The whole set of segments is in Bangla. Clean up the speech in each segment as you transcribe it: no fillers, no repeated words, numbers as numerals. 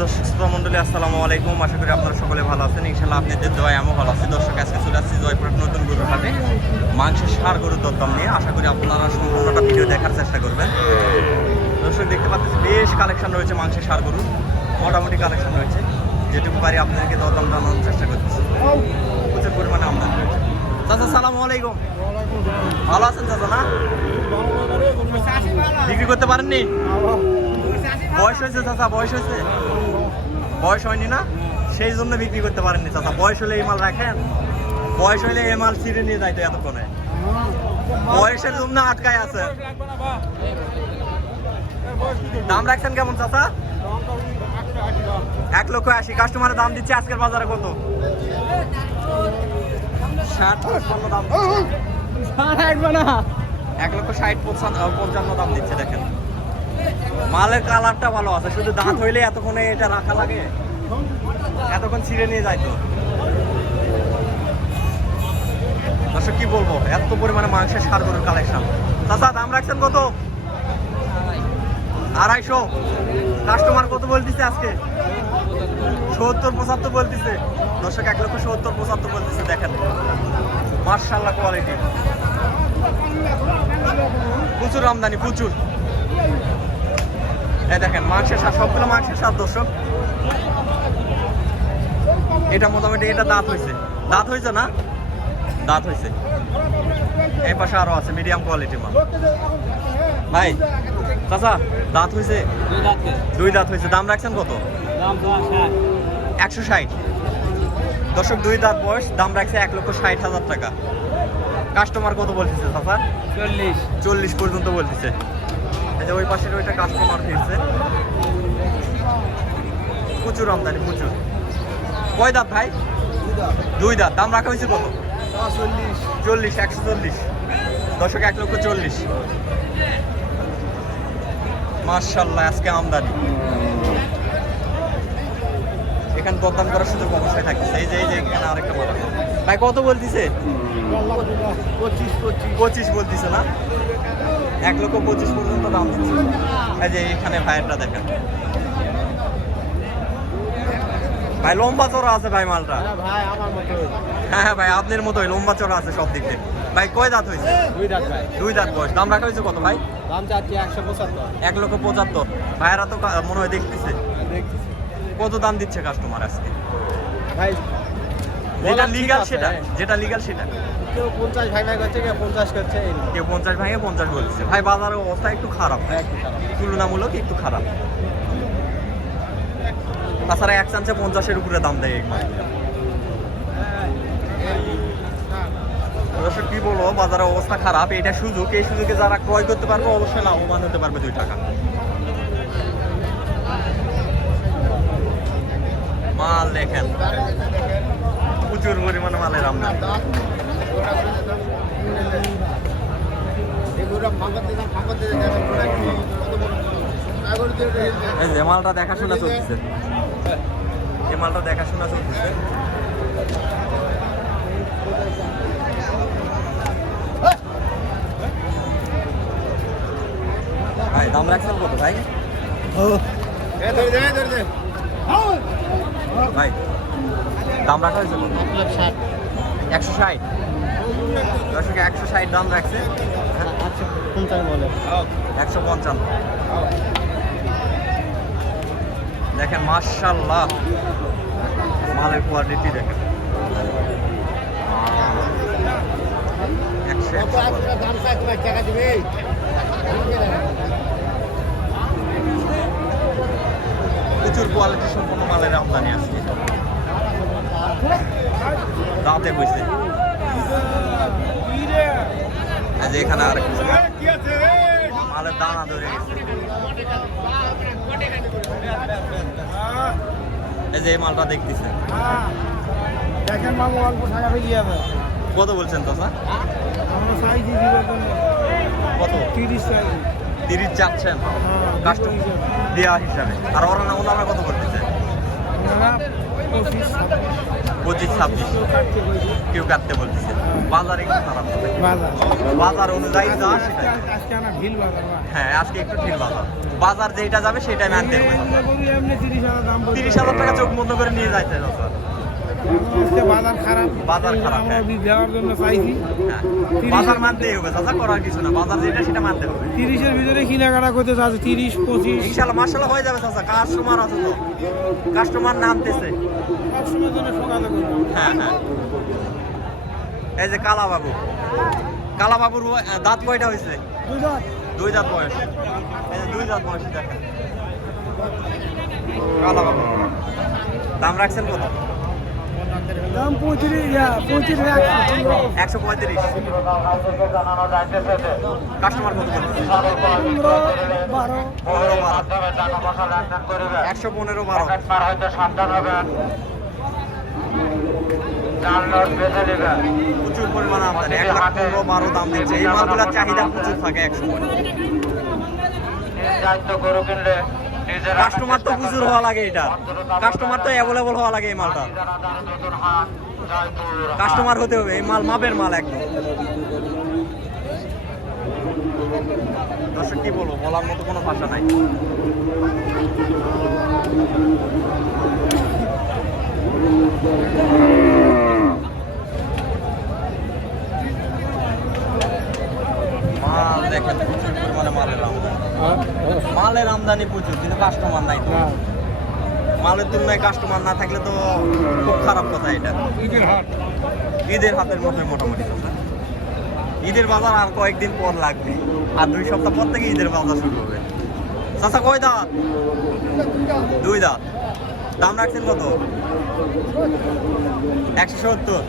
দর্শক মন্ডলী আসসালামু আলাইকুম। আশা করি আপনারা সকলে ভালো আছেন। ইনশাআল্লাহ আপনাদের দোয়ায় আমিও ভালো আছি। দর্শক আজকে চলে আসছি জয়পুরের নতুন গরুর হাটে মাংসের ষাঁড় গরুর দরদাম নিয়ে। আশা করি আপনারা সম্পূর্ণটা ভিডিও দেখার চেষ্টা করবেন। দর্শক দেখতে পাচ্ছেন বেশ কালেকশন রয়েছে মাংসের ষাঁড় গরুর, মোটামুটি কালেকশন রয়েছে। যেটুকু পারি আপনাদেরকে দরদাম জানানোর চেষ্টা করতেছি। প্রচুর পরিমাণে আমদানি রয়েছে। চাচা সালামু আলাইকুম, ভালো আছেন চাচা? না বিক্রি করতে পারেননি? বয়স হয়েছে চাচা? বয়স হয়েছে? বয়স হয়নি না, সেই জন্য বিক্রি করতে পারেননি চাচা। বয়স হলে এই মাল রাখেন, বয়স হলে এই মাল ছিঁড়ে নিয়ে যাইতো এতক্ষণে। বয়সের জন্য আটকায় আছে। দাম রাখছেন কেমন চাচা? 1,80,000। কাস্টমারের দাম দিচ্ছে আজকের বাজারে কত? 60-55 দাম। 1,60,000-55 দাম দিচ্ছে। দেখেন মালের কালারটা ভালো আছে, শুধু দাঁত হইলে এতক্ষণে এটা রাখা লাগে, এতক্ষণ ছিঁড়ে নিয়ে যাইতো। দর্শক কি বলবো, এত পরিমাণে মাংসের ষাঁড় গরুর কালেকশন। চাচা দাম রাখছেন কত? 250। কাস্টমার কত বলতেছে আজকে? 70-75 বলতেছে। দর্শক 1,70,75 বলতেছে। দেখেন মাশাআল্লাহ কোয়ালিটি, প্রচুর আমদানি, প্রচুর। এই দেখেন মাংসের ষাঁড়, সবগুলো মাংসের ষাঁড় দর্শক। এটা মোটামুটি এটা দাঁত হয়েছে, দাঁত হয়েছে না? দাঁত হয়েছে। এই পাশে আরো আছে মিডিয়াম কোয়ালিটির মাল। ভাই চাচা দাঁত হয়েছে? 2 দাঁত হয়েছে। দাম রাখছেন কত? 160। দর্শক 2 দাঁত বয়স, দাম রাখছে 1,60,000 টাকা। কাস্টমার কত বলতেছে চাচা? 40 পর্যন্ত বলতেছে। এই যে ওই পাশের ওইটা কাস্টমার ফিরছে। প্রচুর আমদানি, প্রচুর। কয় দাঁত ভাই? 2 দাঁত। দাম রাখা হয়েছে কত? 40। 140। দর্শক 1,40,000। মাশাআল্লাহ আজকে আমদানি। এখানে দরদাম করার সুযোগ অবশ্যই থাকতেছে। এই যে এখানে আরেকটা মাল। ভাই কত বলতেছে? 25 বলতেছে না? 1,25,000 পর্যন্ত দাম দিচ্ছে। এই যে এখানে ভাইয়েরটা দেখেন, ভাই লম্বা চড়া আছে ভাই মালটা। হ্যাঁ ভাই আপনার মতোই লম্বা চড়া আছে সব দিক থেকে। ভাই কয় দাঁত হয়েছে? 2 দাঁত বয়স। দাম রাখা হয়েছে কত ভাই? দাম চাচ্ছি 175। 1,75,000। ভাইয়েরা তো মনে হয় দেখতেছে। কত দাম দিচ্ছে কাস্টমার আজকে? ভাই যেটা লিগাল সেটা, যেটা লিগাল সেটা। কেউ 50 ভাই করছে, কেউ 50 করছে। কেউ 50 ভাঙে 50 বলছে। ভাই বাজারের অবস্থা একটু খারাপ, তুলনামূলক একটু খারাপ। তাছাড়া 1 চান্সে 50-এর উপরে দাম দেয় এগুলো। দর্শক কি বলবো, বাজারের অবস্থা খারাপ। এটা সুযোগ, এই সুযোগে যারা ক্রয় করতে পারবে অবশ্যই লাভবান হতে পারবে 2 টাকা। মাল দেখেন প্রচুর পরিমাণে মালের আমদানি। এই যে মালটা দেখাশোনা চলতেছে, এই মালটা দেখাশোনা চলতেছে। ভাই দাম রাখছেন কত ভাই? ভাই দাম রাখা হয়েছে কত? 160। দর্শক 160 দাম রাখছে। 155। দেখেন মাশাআল্লাহ মালের কোয়ালিটি দেখেন। 100। প্রচুর কোয়ালিটি সম্পন্ন মালের আমদানি আছে। দাঁতে হয়েছে। এখানে আর মালের দানা ধরে গেছে। এই যে এই মালটা দেখতেছেন। কত বলছেন তো স্যার? কত? 30 চাচ্ছেন কাস্টমার দেওয়া হিসাবে। আর ওনারা কত করতেছে? 25-26 কেউ কাটতে বলতেছে। বাজার একটু খারাপ, বাজার অনুযায়ী যা সেটাই। আজকে আনা ঢিল বাজার ভাই। হ্যাঁ আজকে একটু ঢিল বাজার, বাজার যেটা যাবে সেটাই মানতে হবে। এমনি করি, এমনি 30,000 দাম বলছে। 30,000 টাকা চোখ বন্ধ করে নিয়ে যাইতে চাচা। এখন আজকে বাজার খারাপ, বাজার খারাপ, আমরা হ্যাঁ। দেওয়ার জন্য চাইছি। হ্যাঁ, বাজার মানতেই হবে চাচা, করার কিছু না, বাজার যেটা সেটা মানতে হবে। 30-এর ভিতরে কেনাকাটা করতে চাচ্ছে 30-25 ইনশাআল্লাহ মাশাআল্লাহ হয়ে যাবে চাচা, কাস্টমার আছে তো, কাস্টমার নামতেছে। সবসময় জন্য সকালে করবো। হ্যাঁ হ্যাঁ, এই যে কালা বাবু, কালা বাবুর দাঁত কয়টা হয়েছে? 2 দাঁত। 2 দাঁত বয়স, এই যে 2 দাঁত বয়স দেখেন কালা বাবু। দাম রাখছেন কত? দাম 35 135। কাস্টমার কত বলছে? 115-12। প্রচুর পরিমাণে আমাদের 1,15,12 দাম দিচ্ছে। এই মালগুলোর চাহিদা প্রচুর থাকে এক সময়। কাস্টমার তো প্রচুর হওয়া লাগে, এটা কাস্টমার তো অ্যাভেলেবল হওয়া লাগে এই মালটা। কাস্টমার হতে হবে, এই মাল মাপের মাল একদম। দর্শক কি বলবো, বলার মতো কোনো ভাষা নাই। মাল দেখেন প্রচুর পরিমাণে মালের আমদানি, মালের আমদানি প্রচুর, কিন্তু কাস্টমার নাই তো। মালের তুলনায় কাস্টমার না থাকলে তো খুব খারাপ কথা এটা। ঈদের হাতের মধ্যে মোটামুটি কথা। ঈদের বাজার আর কয়েকদিন পর লাগবে, আর 2 সপ্তাহ পর থেকে ঈদের বাজার শুরু হবে। চাচা কয় দাঁত? 2 দাঁত। দাম রাখছেন কত? 170।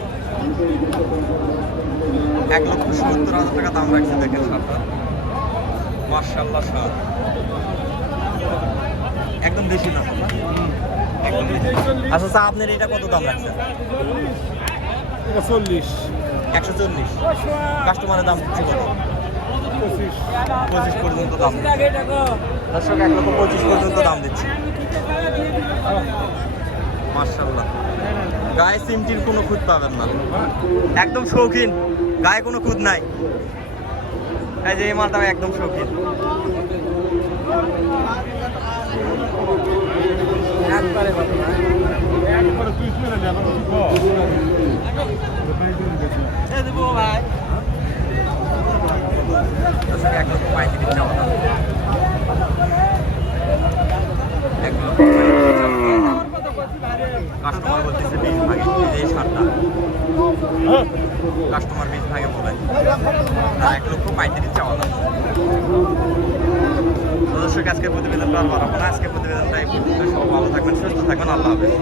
1,70,000 টাকা দাম রাখছে। দেখেন সারটা, মাশাআল্লাহ সার একদম বেশি না। একদম বেশি। আচ্ছা স্যার, আপনার এটা কত দাম রাখছেন? 40 140। কাস্টমারের দাম দিচ্ছে কত? 25 পর্যন্ত দাম দিচ্ছে। দর্শক 1,25,000 পর্যন্ত দাম দিচ্ছে। মাশাআল্লাহ, গায়ে সিমটির কোনো খুঁত পাবেন না, একদম শৌখিন, গায়ে কোনো খুঁত নাই। এই যে এই মালটা একদম শৌখিন। একবারে কত না? এই দেবো ভাই। দর্শক 1,35,000 চাওয়া দাম। 1,35,000 কাস্টমার বলতেছে 20 ভাগে। এই শার্টটা কাস্টমার 20 ভাগে বলেন, আর 1,35,000 চাওয়া দাম। তো দর্শক আজকের প্রতিবেদনটা আর বাড়াবো না, আজকের প্রতিবেদনটা এই পর্যন্ত। সব ভালো থাকবেন, সুস্থ থাকবেন, আল্লাহ হাফেজ।